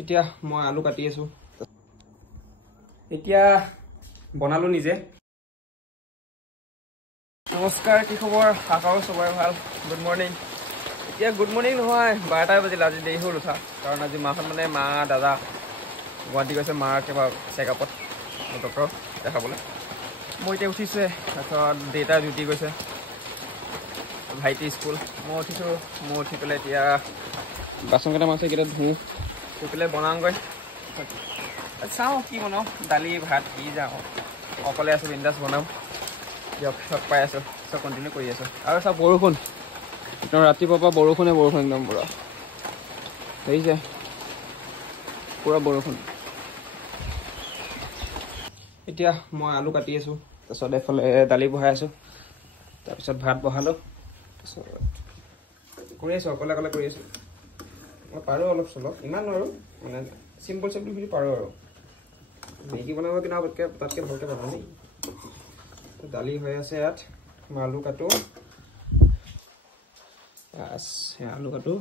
এতিয়া মই আলু কাটি আছো এতিয়া বনালো নিজে নমস্কাৰ কি খবৰ আশাও সবৰে ভাল গুড মৰ্নিং এতিয়া গুড মৰ্নিং নহয় 12টা বাজিল আজি দেৰি হ'ল উঠা কাৰণ আজি মাহত মানে মা দাদা গুৱাহাটী গৈছে মাৰ কিবা চেকআপত ডক্টৰ দেখাবলৈ মই এতিয়া উঠিছে তাৰপিছত দেউতা ডিউটি গৈছে ভাইটি স্কুল মই উঠিছোঁ মই উঠি পেলাই এতিয়া বাচন কেইটামান আছে এইকেইটা ধুওঁ ধুই পেলাই বনাওঁগৈ চাওঁ কি বনাওঁ দালি ভাত কি যাওঁ অকলে আছোঁ বিন্দাছ বনাওঁ দিয়ক চব পাই আছোঁ চব কণ্টিনিউ কৰি আছোঁ আৰু চব বৰষুণ একদম ৰাতিপুৱাৰ পৰা বৰষুণ একদম পূৰা দেখিছে পূৰা বৰষুণ এতিয়া মই আলু কাটি আছোঁ তাৰপিছত এফালে দালি বহাই আছোঁ তাৰপিছত ভাত বহালোঁ তাৰপিছত কৰি আছোঁ অকলে কৰি আছোঁ মই পাৰোঁ অলপ চলপ ইমান নোৱাৰোঁ মানে চিম্পল বুলি পাৰোঁ আৰু মেগী বনাব কিন্তু তাতকৈ ভালকৈ বনাওঁ দেই দালি হৈ আছে ইয়াত মই আলু কাটোঁ আলু কাটোঁ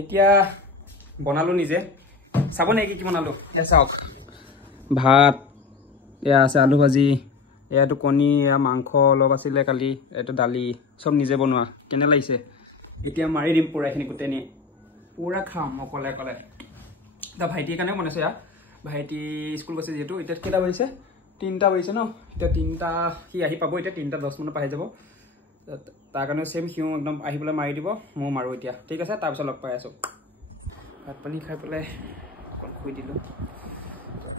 এতিয়া বনালোঁ নিজে চাব নেকি কি বনালোঁ এয়া চাওক ভাত এয়া আছে আলু ভাজি এয়াটো কণী এয়া মাংস অলপ আছিলে কালি এইটো দালি চব নিজে বনোৱা কেনে লাগিছে এতিয়া মাৰি দিম পূৰা এইখিনি গোটেই নি পূৰা খাম অকলে এতিয়া ভাইটিৰ কাৰণেও বনাইছে এয়া ভাইটি স্কুল গৈছে যিহেতু এতিয়া কেইটা বাজিছে 3টা বাজিছে ন এতিয়া 3টা সি আহি পাব এতিয়া 3:10 মানত পাই যাব তাৰ কাৰণে সেম সিও একদম আহি পেলাই মাৰি দিব মই মাৰোঁ এতিয়া ঠিক আছে তাৰপিছত লগ পাই আছোঁ ভাত পানী খাই পেলাই অকণ শুই দিলোঁ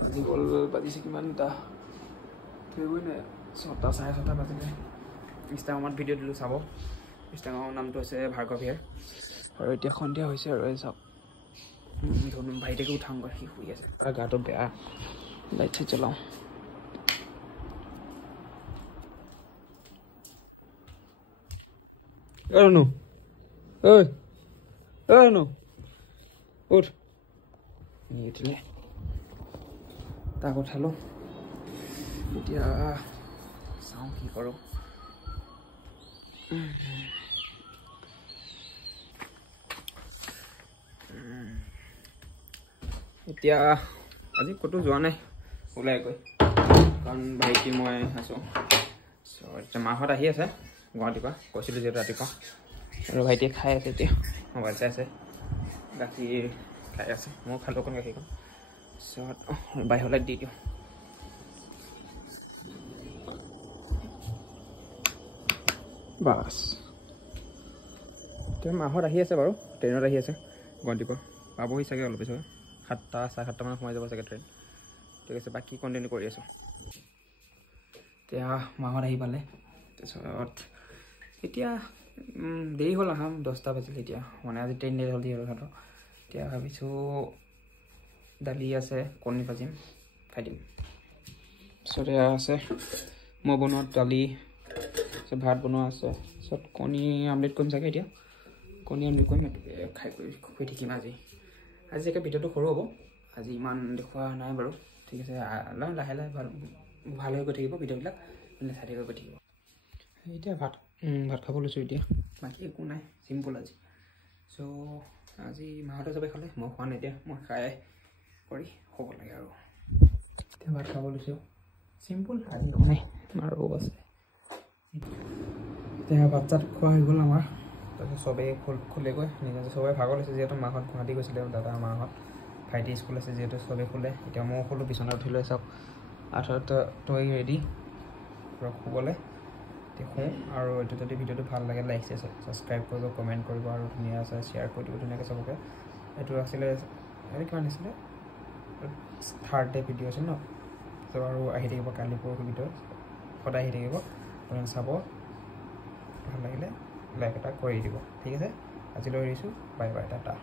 আজি গ'ল বাজিছে কিমানটা ধৰিবই নাই 6টা 6:30 বাজিলে ইনষ্টাগ্ৰামত ভিডিঅ' দিলোঁ চাব ইনষ্টাগ্ৰামৰ নামটো আছে ভাৰ্গৱীৰ আৰু এতিয়া সন্ধিয়া হৈছে আৰু এই চাওক ভাইটিকে উঠাওঁগৈ সি শুই আছে তাৰ গাটো বেয়া লাইট চাইট জ্বলাওঁ নো নো উঠ উঠিলে তাক উঠালোঁ এতিয়া চাওঁ কি কৰোঁ এতিয়া আজি ক'তো যোৱা নাই ওলাই গৈ কাৰণ ভাইটি মই আছোঁ এতিয়া মাহঁত আহি আছে গুৱাহাটীৰ পৰা কৈছিলোঁ যিহেতু ৰাতিপুৱা আৰু ভাইটিয়ে খাই আছে এতিয়া মোবাইল চাই আছে গাখীৰ খাই আছে মই খালোঁ অকণ গাখীৰকণ তাৰপিছত বাহিৰলৈ দি দিওঁ বাছ এতিয়া মাহঁত আহি আছে বাৰু ট্ৰেইনত আহি আছে গুৱাহাটীৰ পৰা পাবহি চাগে অলপ পিছত 7টা 7:30 মানত সোমাই যাব চাগে ট্ৰেইন ঠিক আছে বাকী কণ্টিনিউ কৰি আছোঁ এতিয়া মাহঁত আহি পালে তাৰপিছত এতিয়া দেৰি হ'ল আহাম 10টা বাজিল এতিয়া মানে আজি ট্ৰেইন দেৰি হ'ল যিহেতু সিহঁতৰ এতিয়া ভাবিছোঁ দালি আছে কণী ভাজিম খাই দিম তাৰপিছত এয়া আছে মই বনোৱা দালি তাৰপিছত ভাত বনোৱা আছে তাৰপিছত কণী আমলেট কৰিম চাগে এতিয়া কণী আমলেট কৰিম খাই কৰি শুই থাকিম আজি একে ভিডিঅ'টো সৰু হ'ব আজি ইমান দেখুওৱা নাই বাৰু ঠিক আছে লাহে লাহে ভাল হৈ গৈ থাকিব ভিডিঅ'বিলাক চাই থাকিব গৈ থাকিব এতিয়া ভাত খাব লৈছোঁ এতিয়া বাকী একো নাই চিম্পল আজি চ' আজি মাহঁতে চবেই খালে মই খোৱা নাই এতিয়া মই খাই কৰি হ'ব লাগে আৰু এতিয়া ভাত খাব লৈছোঁ চিম্পল আজি নাই আৰু আছে এতিয়া ভাত চাত খোৱা হৈ গ'ল আমাৰ তাৰপিছত চবেই খুলেগৈ নিজে চবেই ভাগৰ লৈছে যিহেতু মাহঁত গুৱাহাটী গৈছিলে দাদা মাহঁত ভাইটি স্কুল আছে যিহেতু চবেই খুলে এতিয়া মই শুলোঁ বিচনাত উঠি লৈ চাওক আঠটা তই ৰেডি শুবলৈ এতিয়া শুওঁ আৰু এইটো যদি ভিডিঅ'টো ভাল লাগে লাইক ছাবস্ক্ৰাইব কৰিব কমেণ্ট কৰিব আৰু ধুনীয়া আছে শ্বেয়াৰ কৰি দিব ধুনীয়াকৈ চবকে এইটো আছিলে এইটো কিমান আছিলে 3rd ডে ভিডিঅ' আছিল ন ত' আৰু আহি থাকিব কালি পৰহি ভিডিঅ' সদায় আহি থাকিব আপোনালোকে চাব ভাল লাগিলে লাইক এটা কৰি দিব ঠিক আছে আজিলৈ এৰিছোঁ বাই বাই টাটা